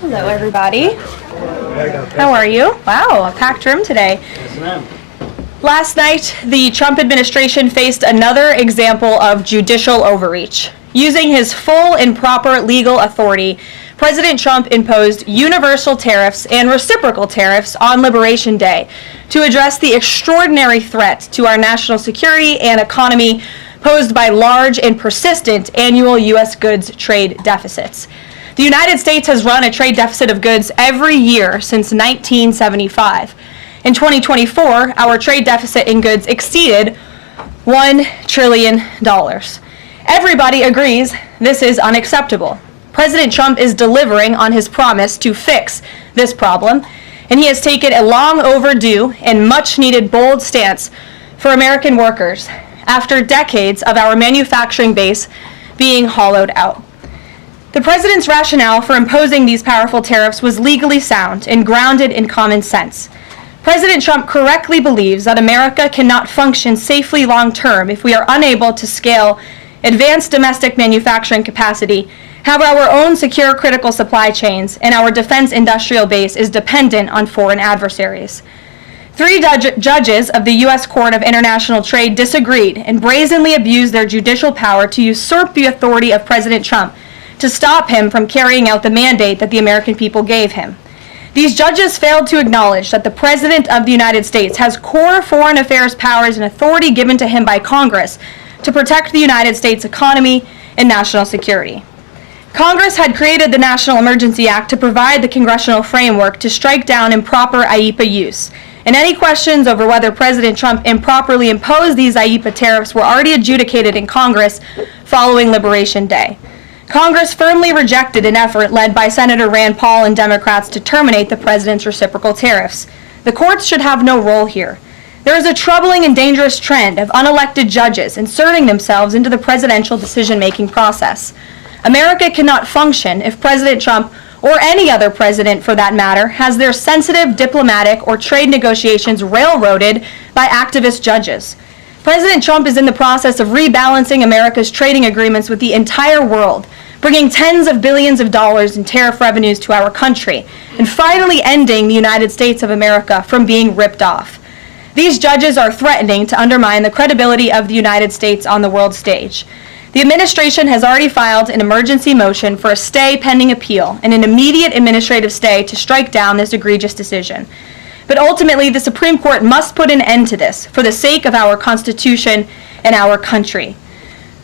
Hello, everybody. How are you? Wow, a packed room today. Yes, ma'am. Last night, the Trump administration faced another example of judicial overreach. Using his full and proper legal authority, President Trump imposed universal tariffs and reciprocal tariffs on Liberation Day to address the extraordinary threat to our national security and economy posed by large and persistent annual U.S. goods trade deficits. The United States has run a trade deficit of goods every year since 1975. In 2024, our trade deficit in goods exceeded $1 trillion. Everybody agrees this is unacceptable. President Trump is delivering on his promise to fix this problem, and he has taken a long overdue and much needed bold stance for American workers after decades of our manufacturing base being hollowed out. The president's rationale for imposing these powerful tariffs was legally sound and grounded in common sense. President Trump correctly believes that America cannot function safely long-term if we are unable to scale advanced domestic manufacturing capacity, have our own secure critical supply chains, and our defense industrial base is dependent on foreign adversaries. Three judges of the U.S. Court of International Trade disagreed and brazenly abused their judicial power to usurp the authority of President Trump to stop him from carrying out the mandate that the American people gave him. These judges failed to acknowledge that the President of the United States has core foreign affairs powers and authority given to him by Congress to protect the United States economy and national security. Congress had created the National Emergency Act to provide the congressional framework to strike down improper IEEPA use, and any questions over whether President Trump improperly imposed these IEEPA tariffs were already adjudicated in Congress following Liberation Day. Congress firmly rejected an effort led by Senator Rand Paul and Democrats to terminate the president's reciprocal tariffs. The courts should have no role here. There is a troubling and dangerous trend of unelected judges inserting themselves into the presidential decision-making process. America cannot function if President Trump, or any other president for that matter, has their sensitive diplomatic or trade negotiations railroaded by activist judges. President Trump is in the process of rebalancing America's trading agreements with the entire world, bringing tens of billions of dollars in tariff revenues to our country, and finally ending the United States of America from being ripped off. These judges are threatening to undermine the credibility of the United States on the world stage. The administration has already filed an emergency motion for a stay pending appeal and an immediate administrative stay to strike down this egregious decision. But ultimately, the Supreme Court must put an end to this for the sake of our Constitution and our country.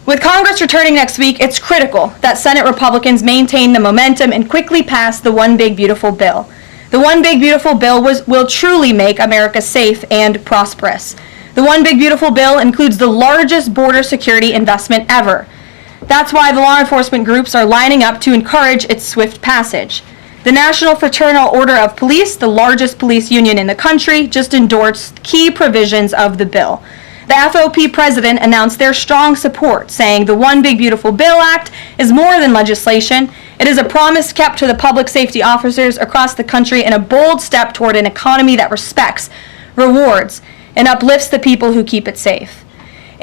With Congress returning next week, it's critical that Senate Republicans maintain the momentum and quickly pass the One Big Beautiful Bill. The One Big Beautiful Bill will truly make America safe and prosperous. The One Big Beautiful Bill includes the largest border security investment ever. That's why the law enforcement groups are lining up to encourage its swift passage. The National Fraternal Order of Police, the largest police union in the country, just endorsed key provisions of the bill. The FOP president announced their strong support, saying the One Big Beautiful Bill Act is more than legislation. It is a promise kept to the public safety officers across the country and a bold step toward an economy that respects, rewards, and uplifts the people who keep it safe.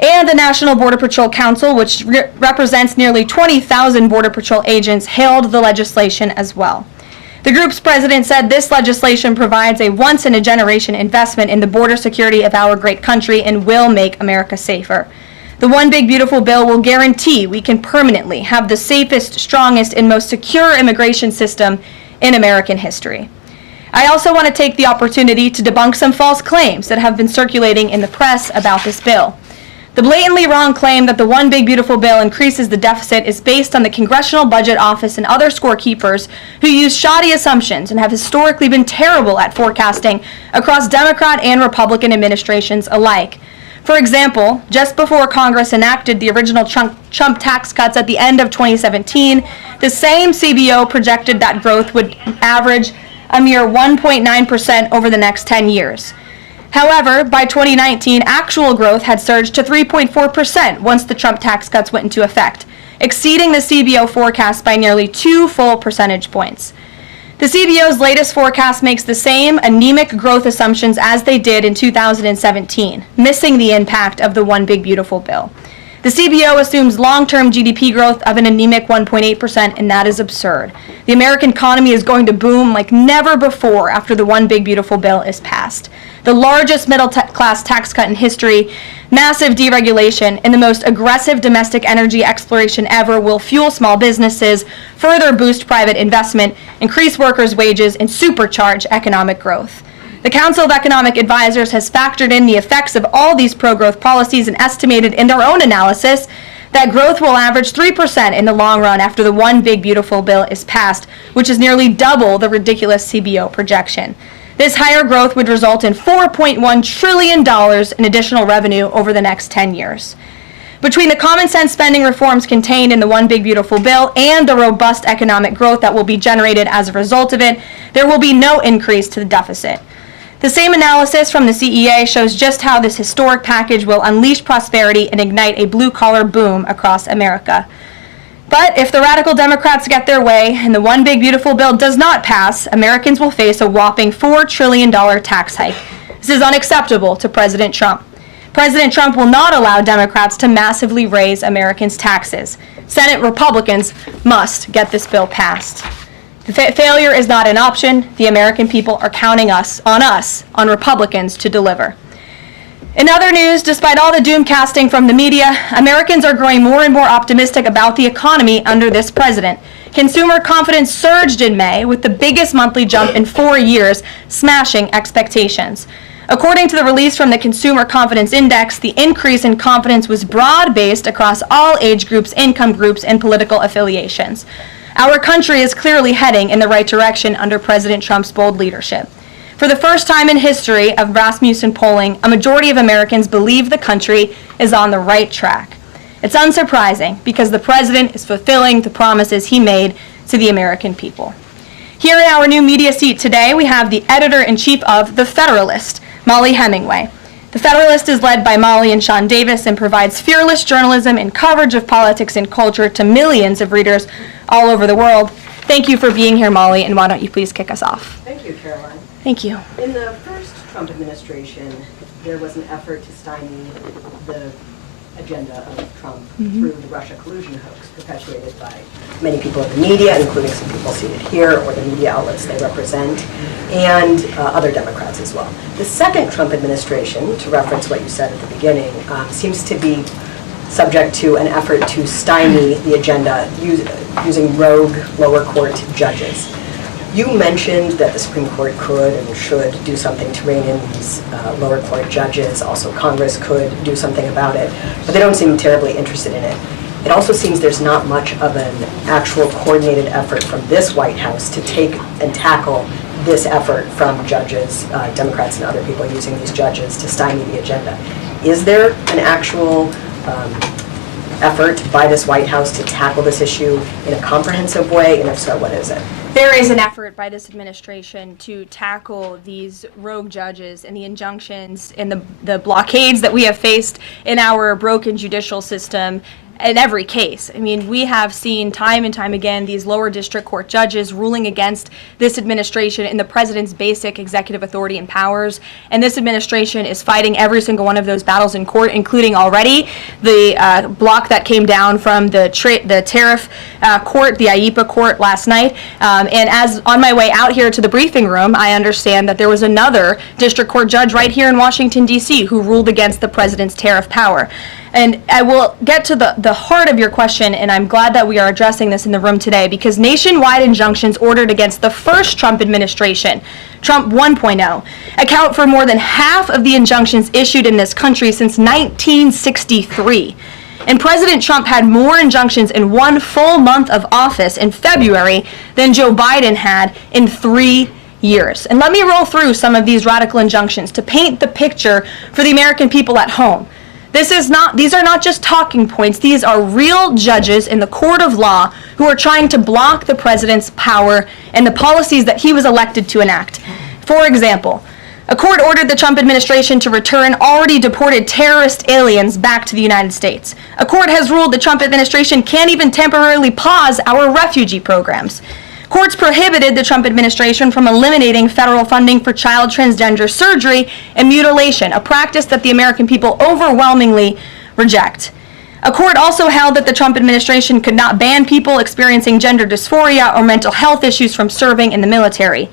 And the National Border Patrol Council, which represents nearly 20,000 Border Patrol agents, hailed the legislation as well. The group's president said this legislation provides a once-in-a-generation investment in the border security of our great country and will make America safer. The One Big Beautiful Bill will guarantee we can permanently have the safest, strongest, and most secure immigration system in American history. I also want to take the opportunity to debunk some false claims that have been circulating in the press about this bill. The blatantly wrong claim that the One Big Beautiful Bill increases the deficit is based on the Congressional Budget Office and other scorekeepers who use shoddy assumptions and have historically been terrible at forecasting across Democrat and Republican administrations alike. For example, just before Congress enacted the original Trump tax cuts at the end of 2017, the same CBO projected that growth would average a mere 1.9% over the next 10 years. However, by 2019, actual growth had surged to 3.4% once the Trump tax cuts went into effect, exceeding the CBO forecast by nearly 2 full percentage points. The CBO's latest forecast makes the same anemic growth assumptions as they did in 2017, missing the impact of the One Big Beautiful Bill. The CBO assumes long-term GDP growth of an anemic 1.8%, and that is absurd. The American economy is going to boom like never before after the One Big Beautiful Bill is passed. The largest middle-class tax cut in history, massive deregulation, and the most aggressive domestic energy exploration ever will fuel small businesses, further boost private investment, increase workers' wages, and supercharge economic growth. The Council of Economic Advisors has factored in the effects of all these pro-growth policies and estimated in their own analysis that growth will average 3% in the long run after the One Big Beautiful Bill is passed, which is nearly double the ridiculous CBO projection. This higher growth would result in $4.1 trillion in additional revenue over the next 10 years. Between the common sense spending reforms contained in the One Big Beautiful Bill and the robust economic growth that will be generated as a result of it, there will be no increase to the deficit. The same analysis from the CEA shows just how this historic package will unleash prosperity and ignite a blue-collar boom across America. But if the radical Democrats get their way and the One Big Beautiful Bill does not pass, Americans will face a whopping $4 trillion tax hike. This is unacceptable to President Trump. President Trump will not allow Democrats to massively raise Americans' taxes. Senate Republicans must get this bill passed. The failure is not an option. The American people are counting on Republicans to deliver. In other news, despite all the doom casting from the media, Americans are growing more and more optimistic about the economy under this president. Consumer confidence surged in May with the biggest monthly jump in 4 years, smashing expectations. According to the release from the Consumer Confidence Index, the increase in confidence was broad-based across all age groups, income groups, and political affiliations. Our country is clearly heading in the right direction under President Trump's bold leadership. For the first time in history of Rasmussen polling, a majority of Americans believe the country is on the right track. It's unsurprising because the president is fulfilling the promises he made to the American people. Here in our new media seat today, we have the editor-in-chief of The Federalist, Molly Hemingway. The Federalist is led by Molly and Sean Davis and provides fearless journalism and coverage of politics and culture to millions of readers all over the world. Thank you for being here, Molly, and why don't you please kick us off? Thank you, Caroline. Thank you. In the first Trump administration, there was an effort to stymie the agenda of Trump through the Russia collusion hoax perpetuated by many people in the media, including some people seated here, or the media outlets they represent, and other Democrats as well. The second Trump administration, to reference what you said at the beginning, seems to be subject to an effort to stymie the agenda using rogue lower court judges. You mentioned that the Supreme Court could and should do something to rein in these lower court judges. Also, Congress could do something about it, but they don't seem terribly interested in it. It also seems there's not much of an actual coordinated effort from this White House to take and tackle this effort from judges, Democrats and other people using these judges to stymie the agenda. Is there an actual effort by this White House to tackle this issue in a comprehensive way, and if so, what is it? There is an effort by this administration to tackle these rogue judges and the injunctions and the blockades that we have faced in our broken judicial system in every case. I mean, we have seen time and time again these lower district court judges ruling against this administration and the president's basic executive authority and powers. And this administration is fighting every single one of those battles in court, including already the block that came down from the Tariff court, the IEPA court last night. And as on my way out here to the briefing room, I understand that there was another district court judge right here in Washington, D.C., who ruled against the president's tariff power. And I will get to the heart of your question, and I'm glad that we are addressing this in the room today, because nationwide injunctions ordered against the first Trump administration, Trump 1.0, account for more than half of the injunctions issued in this country since 1963. And President Trump had more injunctions in one full month of office in February than Joe Biden had in 3 years. And let me roll through some of these radical injunctions to paint the picture for the American people at home. These are not just talking points. These are real judges in the court of law who are trying to block the president's power and the policies that he was elected to enact. For example, a court ordered the Trump administration to return already deported terrorist aliens back to the United States. A court has ruled the Trump administration can't even temporarily pause our refugee programs. Courts prohibited the Trump administration from eliminating federal funding for child transgender surgery and mutilation, a practice that the American people overwhelmingly reject. A court also held that the Trump administration could not ban people experiencing gender dysphoria or mental health issues from serving in the military.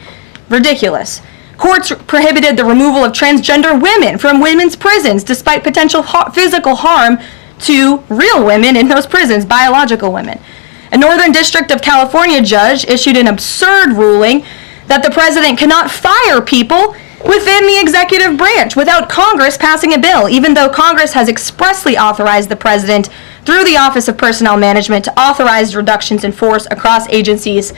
Ridiculous. Courts prohibited the removal of transgender women from women's prisons despite potential physical harm to real women in those prisons, biological women. A Northern District of California judge issued an absurd ruling that the president cannot fire people within the executive branch without Congress passing a bill, even though Congress has expressly authorized the president through the Office of Personnel Management to authorize reductions in force across agencies.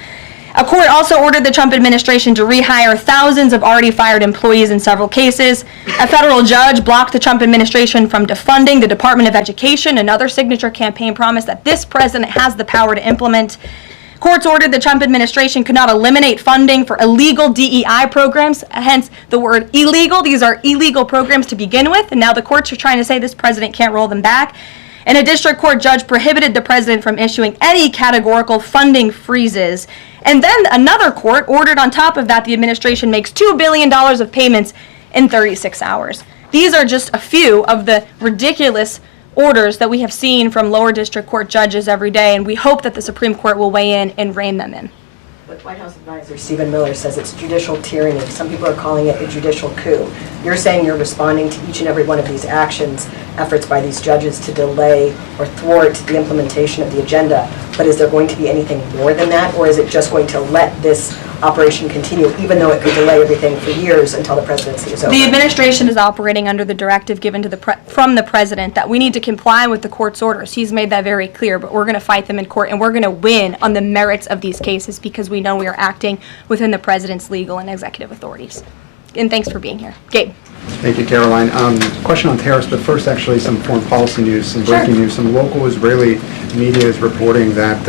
A court also ordered the Trump administration to rehire thousands of already fired employees in several cases. A federal judge blocked the Trump administration from defunding the Department of Education, another signature campaign promise that this president has the power to implement. Courts ordered the Trump administration could not eliminate funding for illegal DEI programs, hence the word illegal. These are illegal programs to begin with, and now the courts are trying to say this president can't roll them back. And a district court judge prohibited the president from issuing any categorical funding freezes. And then another court ordered on top of that the administration makes $2 billion of payments in 36 hours. These are just a few of the ridiculous orders that we have seen from lower district court judges every day, and we hope that the Supreme Court will weigh in and rein them in. But White House advisor Stephen Miller says it's judicial tyranny. Some people are calling it a judicial coup. You're saying you're responding to each and every one of these actions, efforts by these judges to delay or thwart the implementation of the agenda. But is there going to be anything more than that, or is it just going to let this operation continue, even though it could delay everything for years until the presidency is over? The administration is operating under the directive given to from the president that we need to comply with the court's orders. He's made that very clear, but we're going to fight them in court, and we're going to win on the merits of these cases because we know we are acting within the president's legal and executive authorities. And thanks for being here. Gabe. Thank you, Karoline. Question on tariffs, but first actually some foreign policy news, some breaking news. Some local Israeli media is reporting that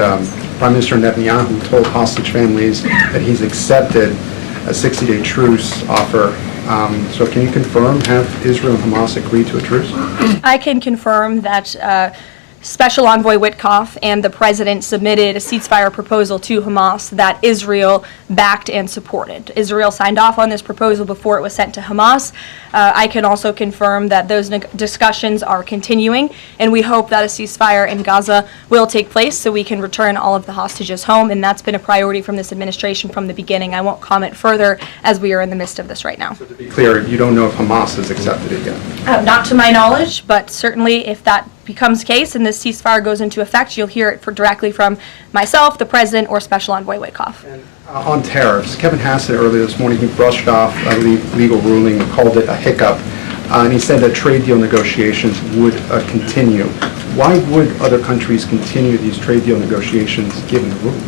Prime Minister Netanyahu told hostage families that he's accepted a 60-day truce offer. So can you confirm, have Israel and Hamas agreed to a truce? I can confirm that Special Envoy Witkoff and the president submitted a ceasefire proposal to Hamas that Israel backed and supported. Israel signed off on this proposal before it was sent to Hamas. I can also confirm that those discussions are continuing, and we hope that a ceasefire in Gaza will take place so we can return all of the hostages home, and that's been a priority from this administration from the beginning. I won't comment further as we are in the midst of this right now. So to be clear, you don't know if Hamas has accepted it yet? Not to my knowledge, but certainly if that becomes the case and this ceasefire goes into effect, you'll hear it directly from myself, the president, or Special Envoy Witkoff. On tariffs, Kevin Hassett earlier this morning, he brushed off a legal ruling and called it a hiccup, and he said that trade deal negotiations would continue. Why would other countries continue these trade deal negotiations given the ruling?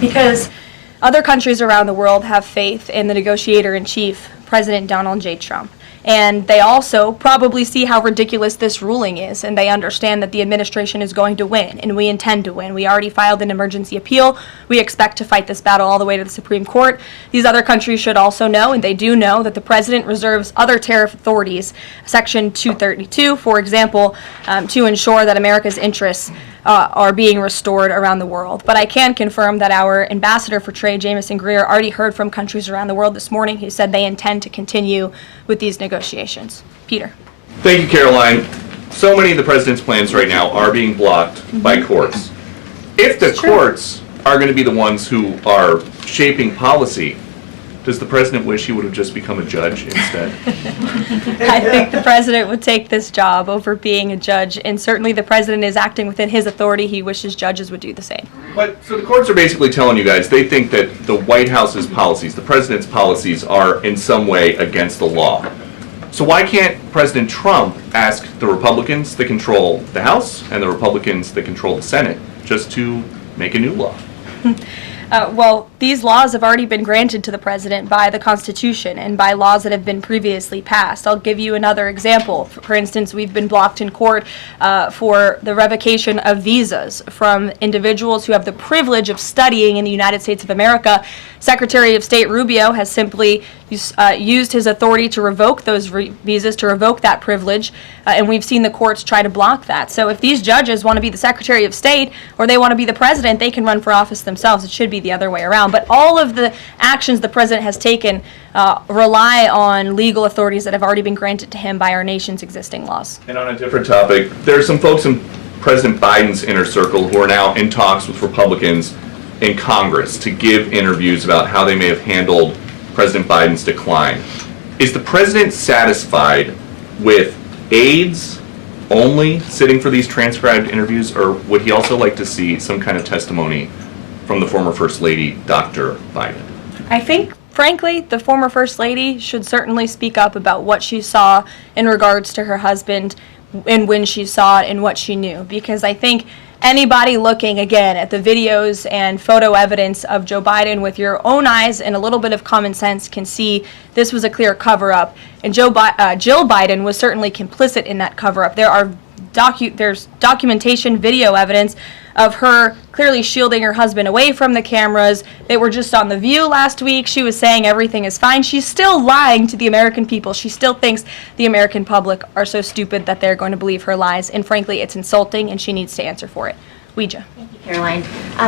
Because other countries around the world have faith in the negotiator-in-chief, President Donald J. Trump. And they also probably see how ridiculous this ruling is, and they understand that the administration is going to win, and we intend to win. We already filed an emergency appeal. We expect to fight this battle all the way to the Supreme Court. These other countries should also know, and they do know, that the president reserves other tariff authorities, Section 232, for example, to ensure that America's interests are being restored around the world. But I can confirm that our ambassador for trade, Jamison Greer, already heard from countries around the world this morning who said they intend to continue with these negotiations. Peter. Thank you, Caroline. So many of the president's plans right now are being blocked by courts. If the courts are going to be the ones who are shaping policy, does the president wish he would have just become a judge instead? I think the president would take this job over being a judge, and certainly the president is acting within his authority. He wishes judges would do the same. But so the courts are basically telling you guys they think that the White House's policies, the president's policies, are in some way against the law. So why can't President Trump ask the Republicans that control the House and the Republicans that control the Senate just to make a new law? Well, these laws have already been granted to the president by the Constitution and by laws that have been previously passed. I'll give you another example. For instance, we've been blocked in court for the revocation of visas from individuals who have the privilege of studying in the United States of America. Secretary of State Rubio has simply used his authority to revoke those visas, to revoke that privilege, and we've seen the courts try to block that. So if these judges want to be the Secretary of State or they want to be the president, they can run for office themselves. It should be the other way around. But all of the actions the president has taken rely on legal authorities that have already been granted to him by our nation's existing laws. And on a different topic, there are some folks in President Biden's inner circle, who are now in talks with Republicans in Congress to give interviews about how they may have handled President Biden's decline. Is the president satisfied with aides only sitting for these transcribed interviews, or would he also like to see some kind of testimony from the former First Lady, Dr. Biden? I think, frankly, the former First Lady should certainly speak up about what she saw in regards to her husband and when she saw it and what she knew. Because I think anybody looking, again, at the videos and photo evidence of Joe Biden with your own eyes and a little bit of common sense can see this was a clear cover-up. And Jill Biden was certainly complicit in that cover-up. There's documentation, video evidence of her clearly shielding her husband away from the cameras. They were just on The View last week. She was saying everything is fine. She's still lying to the American people. She still thinks the American public are so stupid that they're going to believe her lies. And frankly, it's insulting, and she needs to answer for it. Ouija. Thank you, Caroline.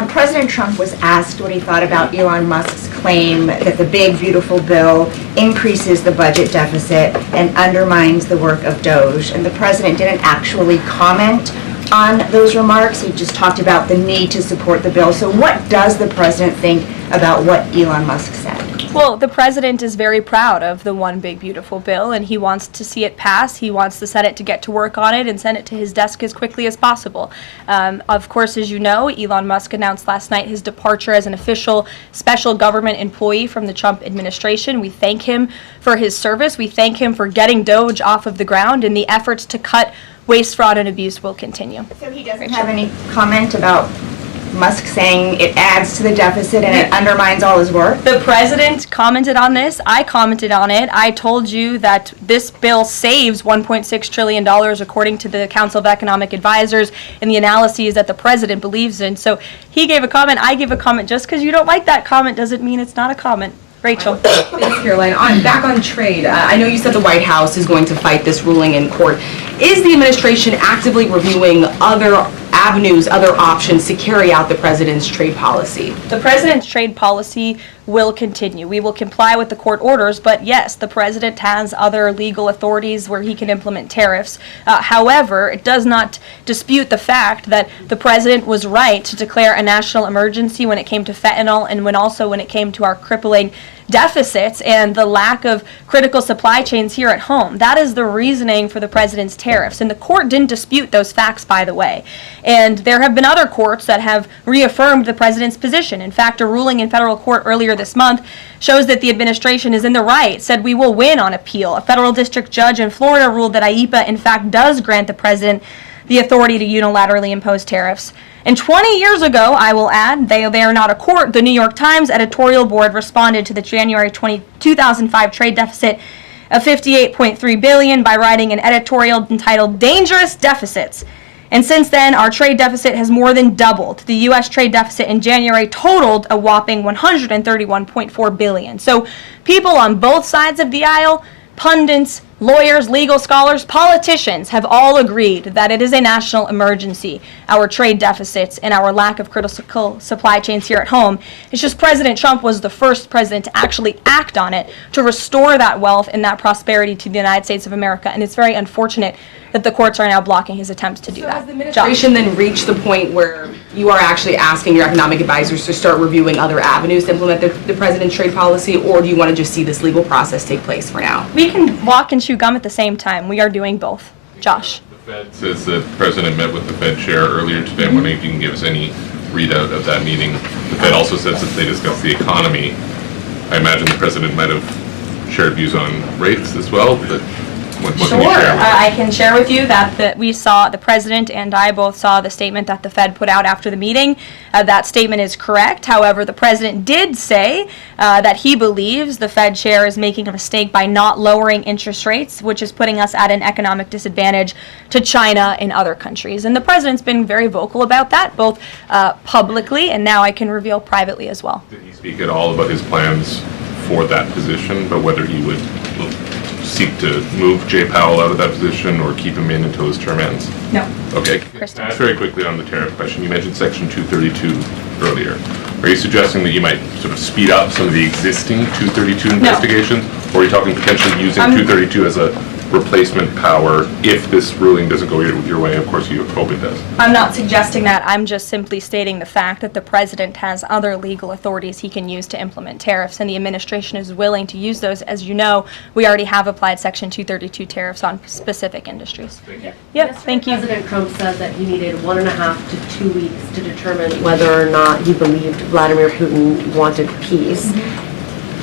President Trump was asked what he thought about Elon Musk's claim that the big, beautiful bill increases the budget deficit and undermines the work of DOGE. And the president didn't actually comment on those remarks. He just talked about the need to support the bill. So what does the president think about what Elon Musk said? Well, the president is very proud of the one big beautiful bill, and he wants to see it pass. He wants the Senate to get to work on it and send it to his desk as quickly as possible. Of course, as you know, Elon Musk announced last night his departure as an official special government employee from the Trump administration. We thank him for his service. We thank him for getting DOGE off of the ground, and the efforts to cut waste, fraud, and abuse will continue. So he doesn't have any comment about Musk saying it adds to the deficit and it undermines all his work? The president commented on this. I commented on it. I told you that this bill saves $1.6 trillion according to the Council of Economic Advisors and the analyses that the president believes in. So he gave a comment. I gave a comment. Just because you don't like that comment doesn't mean it's not a comment. Rachel. Thanks, Caroline. Back on trade, I know you said the White House is going to fight this ruling in court. Is the administration actively reviewing other avenues, other options to carry out the president's trade policy? The president's trade policy will continue. We will comply with the court orders, but yes, the president has other legal authorities where he can implement tariffs. However, it does not dispute the fact that the president was right to declare a national emergency when it came to fentanyl and when it came to our crippling deficits and the lack of critical supply chains here at home. That is the reasoning for the president's tariffs. And the court didn't dispute those facts, by the way. And there have been other courts that have reaffirmed the president's position. In fact, a ruling in federal court earlier this month shows that the administration is in the right, said we will win on appeal. A federal district judge in Florida ruled that IEEPA, in fact, does grant the president the authority to unilaterally impose tariffs. And 20 years ago, I will add, they are not a court, the New York Times editorial board responded to the January 2005 trade deficit of $58.3 billion by writing an editorial entitled Dangerous Deficits. And since then, our trade deficit has more than doubled. The U.S. trade deficit in January totaled a whopping $131.4 billion. So people on both sides of the aisle, pundits, lawyers, legal scholars, politicians have all agreed that it is a national emergency, our trade deficits and our lack of critical supply chains here at home. It's just President Trump was the first president to actually act on it to restore that wealth and that prosperity to the United States of America. And it's very unfortunate that the courts are now blocking his attempts to do that. Has the administration then reached the point where you are actually asking your economic advisors to start reviewing other avenues to implement the president's trade policy, or do you want to just see this legal process take place for now? We can walk and chew gum at the same time. We are doing both. Josh. The Fed says that the president met with the Fed chair earlier today. I'm wondering if you can give us any readout of that meeting. The Fed also says that they discussed the economy. I imagine the president might have shared views on rates as well, but what can you Sure. share? I can share with you that we saw, the president and I both saw the statement that the Fed put out after the meeting. That statement is correct. However, the president did say that he believes the Fed chair is making a mistake by not lowering interest rates, which is putting us at an economic disadvantage to China and other countries. And the president's been very vocal about that, both publicly and now I can reveal privately as well. Did he speak at all about his plans for that position, but whether he would seek to move Jay Powell out of that position or keep him in until his term ends? No. Okay. Kristen. Very quickly on the tariff question, you mentioned Section 232 earlier. Are you suggesting that you might sort of speed up some of the existing 232 investigations? Or are you talking potentially using 232 as a replacement power if this ruling doesn't go your way? Of course, you hope it does. I'm not suggesting that. I'm just simply stating the fact that the president has other legal authorities he can use to implement tariffs, and the administration is willing to use those. As you know, we already have applied Section 232 tariffs on specific industries. Thank you. Yeah, thank you. President Trump said that he needed 1.5 to 2 weeks to determine whether or not he believed Vladimir Putin wanted peace.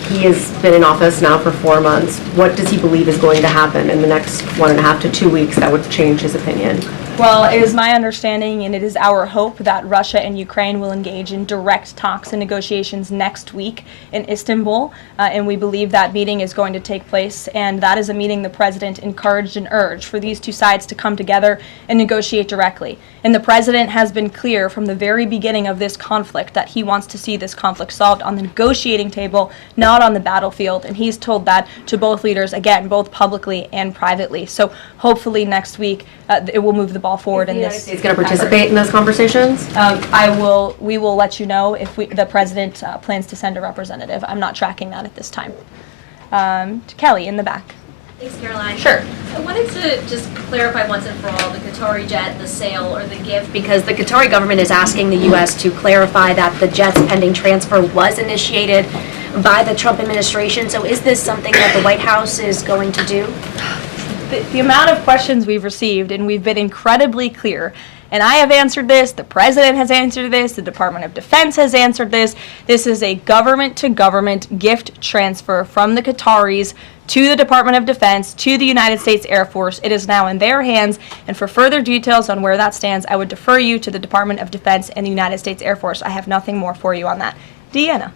He has been in office now for 4 months. What does he believe is going to happen in the next 1.5 to 2 weeks that would change his opinion? Well, it is my understanding and it is our hope that Russia and Ukraine will engage in direct talks and negotiations next week in Istanbul, and we believe that meeting is going to take place, and that is a meeting the president encouraged and urged for these two sides to come together and negotiate directly. And the president has been clear from the very beginning of this conflict that he wants to see this conflict solved on the negotiating table, not on the battlefield, and he's told that to both leaders, again, both publicly and privately. So hopefully next week it will move the ball forward in this. Is going to participate in those conversations? We will let you know if the president plans to send a representative. I'm not tracking that at this time. Kelly, in the back. Thanks, Caroline. Sure. I wanted to just clarify once and for all the Qatari jet, the sale, or the gift, because the Qatari government is asking the U.S. to clarify that the jet's pending transfer was initiated by the Trump administration. So is this something that the White House is going to do? The amount of questions we've received, and we've been incredibly clear, and I have answered this, the president has answered this, the Department of Defense has answered this. This is a government-to-government gift transfer from the Qataris to the Department of Defense, to the United States Air Force. It is now in their hands, and for further details on where that stands, I would defer you to the Department of Defense and the United States Air Force. I have nothing more for you on that. Deanna.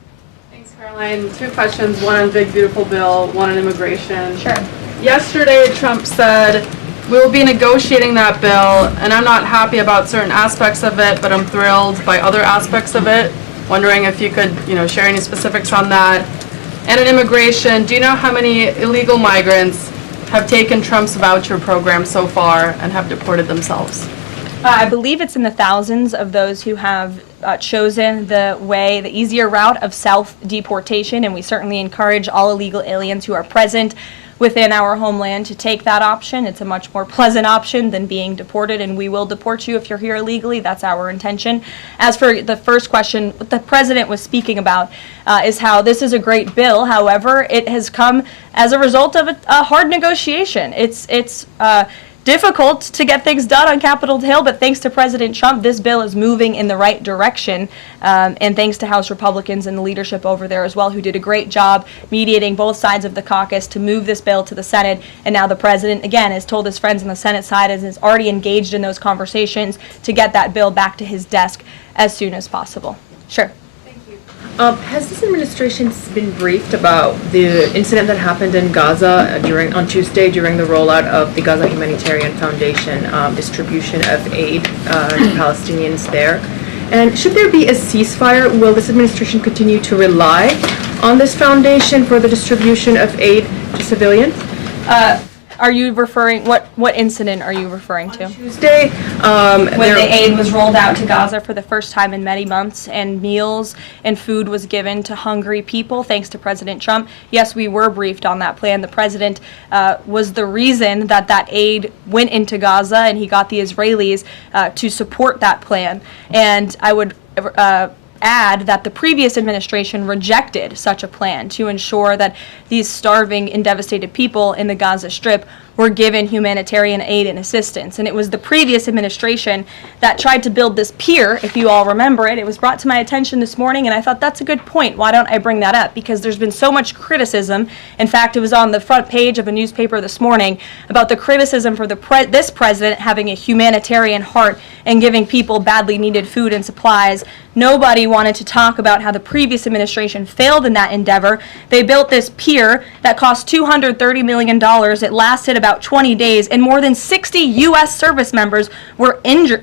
Thanks, Caroline. 2 questions, one on Big Beautiful Bill, one on immigration. Sure. Yesterday, Trump said, we will be negotiating that bill, and I'm not happy about certain aspects of it, but I'm thrilled by other aspects of it. Wondering if you could, share any specifics on that. And in immigration, do you know how many illegal migrants have taken Trump's voucher program so far and have deported themselves? I believe it's in the thousands of those who have chosen the easier route of self-deportation, and we certainly encourage all illegal aliens who are present within our homeland to take that option. It's a much more pleasant option than being deported, and we will deport you if you're here illegally. That's our intention. As for the first question, what the president was speaking about is how this is a great bill. However, it has come as a result of a hard negotiation. It's difficult to get things done on Capitol Hill, but thanks to President Trump, this bill is moving in the right direction, and thanks to House Republicans and the leadership over there as well, who did a great job mediating both sides of the caucus to move this bill to the Senate. And now the president, again, has told his friends on the Senate side and is already engaged in those conversations to get that bill back to his desk as soon as possible. Sure. Has this administration been briefed about the incident that happened in Gaza on Tuesday during the rollout of the Gaza Humanitarian Foundation distribution of aid to Palestinians there? And should there be a ceasefire, will this administration continue to rely on this foundation for the distribution of aid to civilians? Are you referring, what incident are you referring to? Tuesday, when the aid was rolled out to Gaza for the first time in many months, and meals and food was given to hungry people, thanks to President Trump. Yes, we were briefed on that plan. The president was the reason that aid went into Gaza, and he got the Israelis to support that plan. And I would add that the previous administration rejected such a plan to ensure that these starving and devastated people in the Gaza Strip were given humanitarian aid and assistance. And it was the previous administration that tried to build this pier, if you all remember it. It was brought to my attention this morning, and I thought that's a good point. Why don't I bring that up? Because there's been so much criticism. In fact, it was on the front page of a newspaper this morning about the criticism for this president having a humanitarian heart and giving people badly needed food and supplies. Nobody wanted to talk about how the previous administration failed in that endeavor. They built this pier that cost $230 million. It lasted about 20 days, and more than 60 U.S. service members were injured.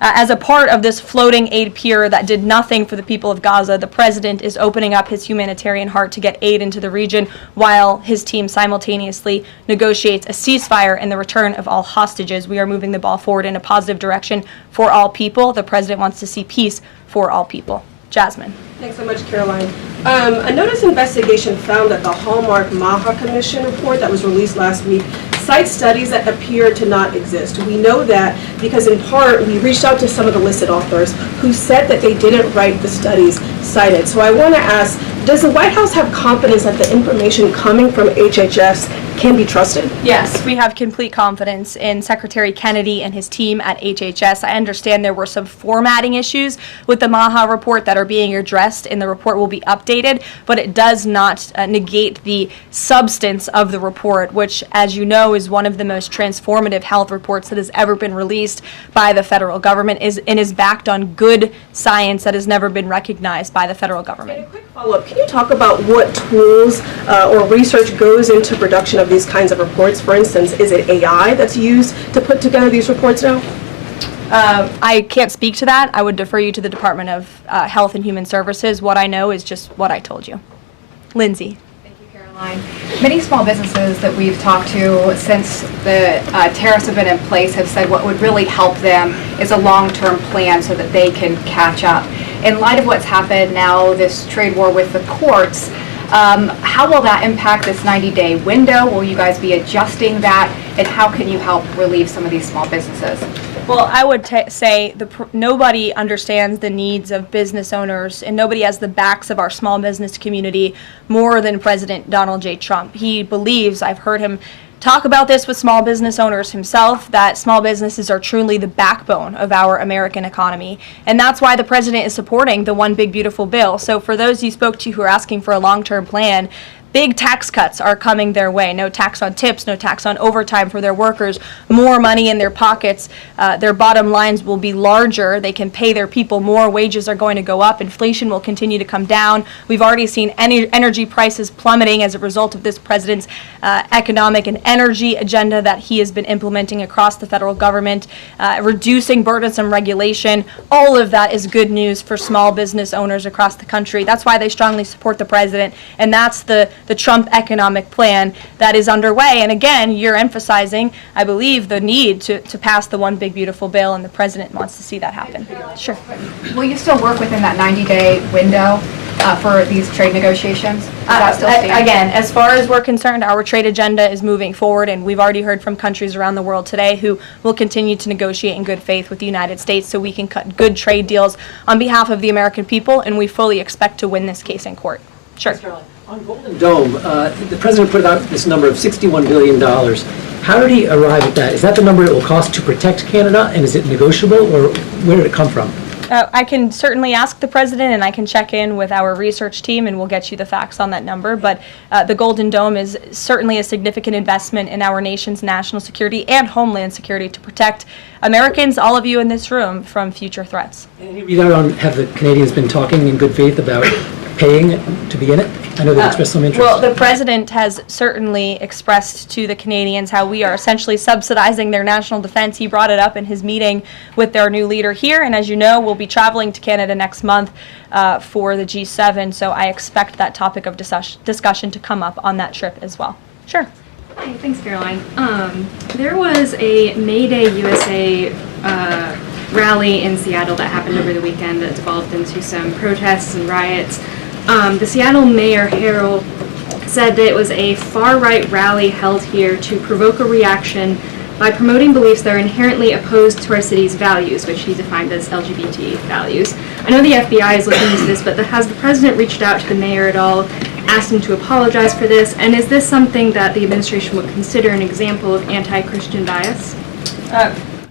As a part of this floating aid pier that did nothing for the people of Gaza. The president is opening up his humanitarian heart to get aid into the region, while his team simultaneously negotiates a ceasefire and the return of all hostages. We are moving the ball forward in a positive direction for all people. The president wants to see peace for all people. Jasmine. Thanks so much, Caroline. A notice investigation found that the Hallmark Maha Commission report that was released last week cites studies that appear to not exist. We know that because in part we reached out to some of the listed authors who said that they didn't write the studies cited. So I want to ask, does the White House have confidence that the information coming from HHS can be trusted? Yes, we have complete confidence in Secretary Kennedy and his team at HHS. I understand there were some formatting issues with the Maha report that are being addressed, and the report will be updated, but it does not negate the substance of the report, which, as you know, is one of the most transformative health reports that has ever been released by the federal government and is backed on good science that has never been recognized by the federal government. And a quick follow-up, can you talk about what tools or research goes into production of these kinds of reports? For instance, is it AI that's used to put together these reports now? I can't speak to that. I would defer you to the Department of Health and Human Services. What I know is just what I told you. Lindsay. Thank you, Caroline. Many small businesses that we've talked to since the tariffs have been in place have said what would really help them is a long-term plan so that they can catch up. In light of what's happened now, this trade war with the courts, how will that impact this 90-day window? Will you guys be adjusting that? And how can you help relieve some of these small businesses? Well, I would say nobody understands the needs of business owners, and nobody has the backs of our small business community more than President Donald J. Trump. He believes, I've heard him talk about this with small business owners himself, that small businesses are truly the backbone of our American economy. And that's why the president is supporting the One Big Beautiful Bill. So for those you spoke to who are asking for a long-term plan, big tax cuts are coming their way. No tax on tips, no tax on overtime for their workers, more money in their pockets. Their bottom lines will be larger. They can pay their people more. Wages are going to go up. Inflation will continue to come down. We've already seen energy prices plummeting as a result of this president's economic and energy agenda that he has been implementing across the federal government, reducing burdensome regulation. All of that is good news for small business owners across the country. That's why they strongly support the president, and that's the Trump economic plan that is underway. And again, you're emphasizing, I believe, the need to pass the One Big Beautiful Bill, and the president wants to see that happen. Sure. Will you still work within that 90-day window for these trade negotiations? Does that still stand? Again, as far as we're concerned, our trade agenda is moving forward, and we've already heard from countries around the world today who will continue to negotiate in good faith with the United States so we can cut good trade deals on behalf of the American people, and we fully expect to win this case in court. Sure. On Golden Dome, the president put out this number of $61 billion. How did he arrive at that? Is that the number it will cost to protect Canada, and is it negotiable, or where did it come from? I can certainly ask the president, and I can check in with our research team, and we'll get you the facts on that number. But the Golden Dome is certainly a significant investment in our nation's national security and homeland security to protect Americans, all of you in this room, from future threats. Any readout on, have the Canadians been talking in good faith about paying to be in it? I know they expressed some interest. Well, the president has certainly expressed to the Canadians how we are essentially subsidizing their national defense. He brought it up in his meeting with their new leader here, and as you know, we'll be traveling to Canada next month for the G7, so I expect that topic of discussion to come up on that trip as well. Sure. Hi, thanks, Caroline. There was a May Day USA rally in Seattle that happened over the weekend that developed into some protests and riots. The Seattle Mayor Harrell said that it was a far-right rally held here to provoke a reaction by promoting beliefs that are inherently opposed to our city's values, which he defined as LGBT values. I know the FBI is looking into this, but has the president reached out to the mayor at all, asked him to apologize for this, and is this something that the administration would consider an example of anti-Christian bias?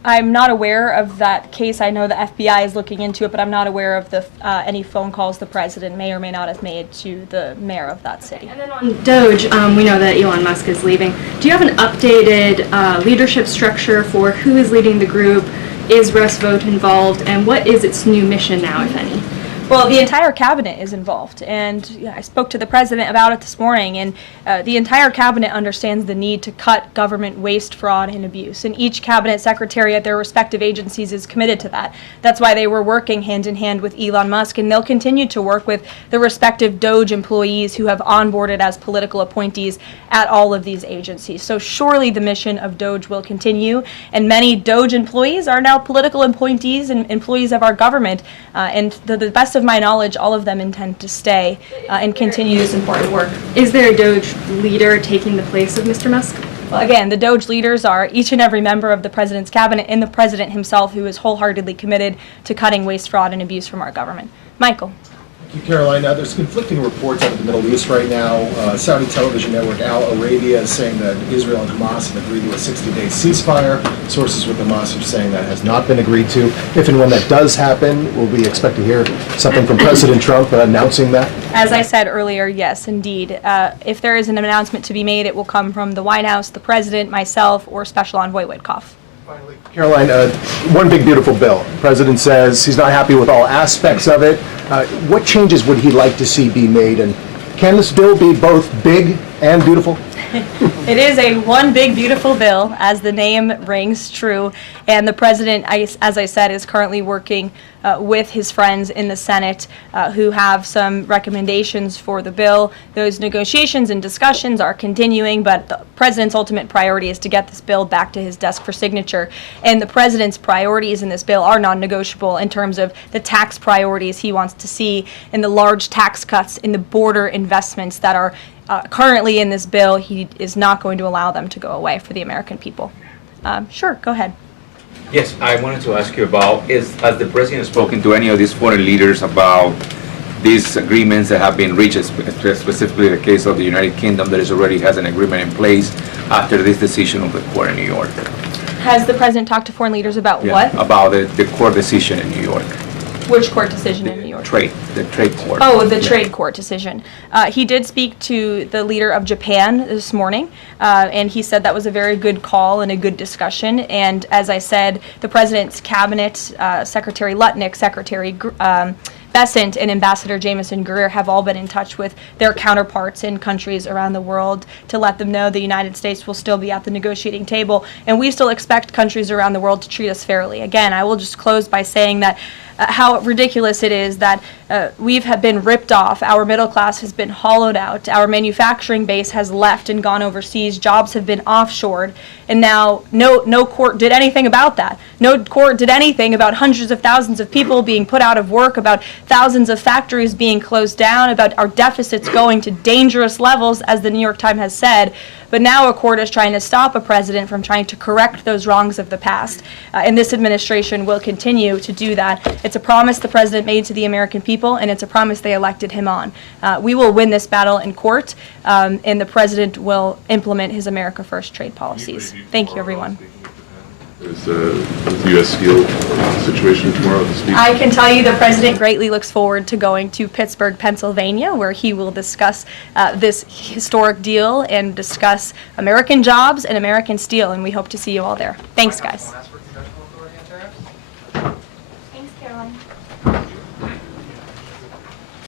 I'm not aware of that case. I know the FBI is looking into it, but I'm not aware of any phone calls the president may or may not have made to the mayor of that city. And then on DOGE, we know that Elon Musk is leaving. Do you have an updated leadership structure for who is leading the group? Is Russ Vought involved? And what is its new mission now, if any? Well, the entire cabinet is involved, and I spoke to the president about it this morning, and the entire cabinet understands the need to cut government waste, fraud, and abuse, and each cabinet secretary at their respective agencies is committed to that. That's why they were working hand in hand with Elon Musk, and they'll continue to work with the respective DOGE employees who have onboarded as political appointees at all of these agencies. So surely the mission of DOGE will continue, and many DOGE employees are now political appointees and employees of our government, and the best of my knowledge, all of them intend to stay and continue this important work. Is there a DOGE leader taking the place of Mr. Musk? Well, again, the DOGE leaders are each and every member of the president's cabinet and the president himself, who is wholeheartedly committed to cutting waste, fraud, and abuse from our government. Michael. Thank you, Caroline. There's conflicting reports out of the Middle East right now. Saudi television network Al Arabia is saying that Israel and Hamas have agreed to a 60-day ceasefire. Sources with Hamas are saying that has not been agreed to. If and when that does happen, will we expect to hear something from President Trump announcing that? As I said earlier, yes, indeed. If there is an announcement to be made, it will come from the White House, the president, myself, or Special Envoy Witkoff. Caroline, one big beautiful bill. The president says he's not happy with all aspects of it. What changes would he like to see be made? And can this bill be both big and beautiful? It is a one big beautiful bill, as the name rings true, and the president, as I said, is currently working with his friends in the Senate who have some recommendations for the bill. Those negotiations and discussions are continuing, but the president's ultimate priority is to get this bill back to his desk for signature. And the president's priorities in this bill are non-negotiable in terms of the tax priorities he wants to see and the large tax cuts in the border investments that are currently in this bill. He is not going to allow them to go away for the American people. Sure, go ahead. Yes, I wanted to ask you about, has the president spoken to any of these foreign leaders about these agreements that have been reached, specifically the case of the United Kingdom that already has an agreement in place after this decision of the court in New York? Has the president talked to foreign leaders about what? About the court decision in New York. Which court decision in New York? The trade court. Oh, the trade court decision. He did speak to the leader of Japan this morning, and he said that was a very good call and a good discussion. And as I said, the president's cabinet, Secretary Lutnick, Secretary Bessent, and Ambassador Jameson Greer have all been in touch with their counterparts in countries around the world to let them know the United States will still be at the negotiating table, and we still expect countries around the world to treat us fairly. Again, I will just close by saying that how ridiculous it is that we have been ripped off, our middle class has been hollowed out, our manufacturing base has left and gone overseas, jobs have been offshored, and now no court did anything about that. No court did anything about hundreds of thousands of people being put out of work, about thousands of factories being closed down, about our deficits going to dangerous levels, as the New York Times has said. But now a court is trying to stop a president from trying to correct those wrongs of the past. And this administration will continue to do that. It's a promise the president made to the American people, and it's a promise they elected him on. We will win this battle in court, and the president will implement his America First trade policies. Thank you, everyone. Is the U.S. Steel situation tomorrow at the speech? I can tell you the president greatly looks forward to going to Pittsburgh, Pennsylvania, where he will discuss this historic deal and discuss American jobs and American steel, and we hope to see you all there. Thanks, guys.